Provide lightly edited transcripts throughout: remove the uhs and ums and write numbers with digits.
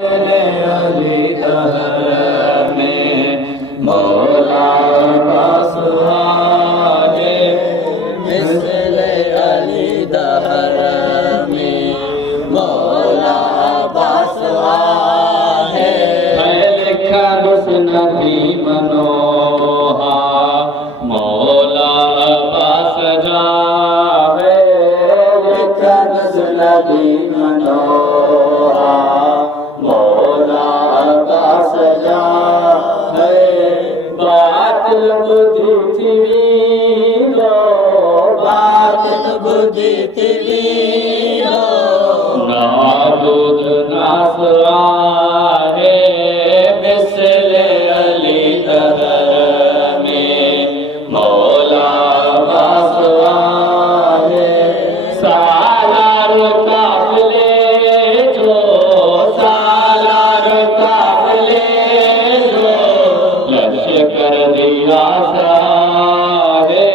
अली दहर में मौला अब्बास आए, मिसले अली दहर में मौला अब्बास आए। है लिखा गुस्नबी मनोहा मौला अब्बास जाए, लिखा गुस्नबी मनोहा मौला अब्बास जाए। बातिल बुद्धि थी वीरो, बातिल बुद्धि थी वीरो, नाबूद नास आहे, मिसले अली दहर में मौला अब्बास आहे। सालार काफिले जो, सालार काफिले जो, लश्कर दिया साहे,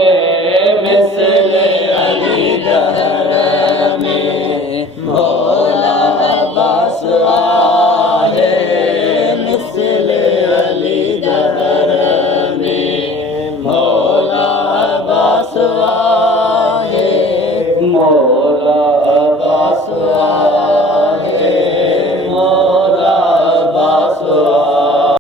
मिसले अली दहर में मौला अब्बास आहे, मिसले अली दहर में मौला अब्बास आहे, मौला अब्बास आहे।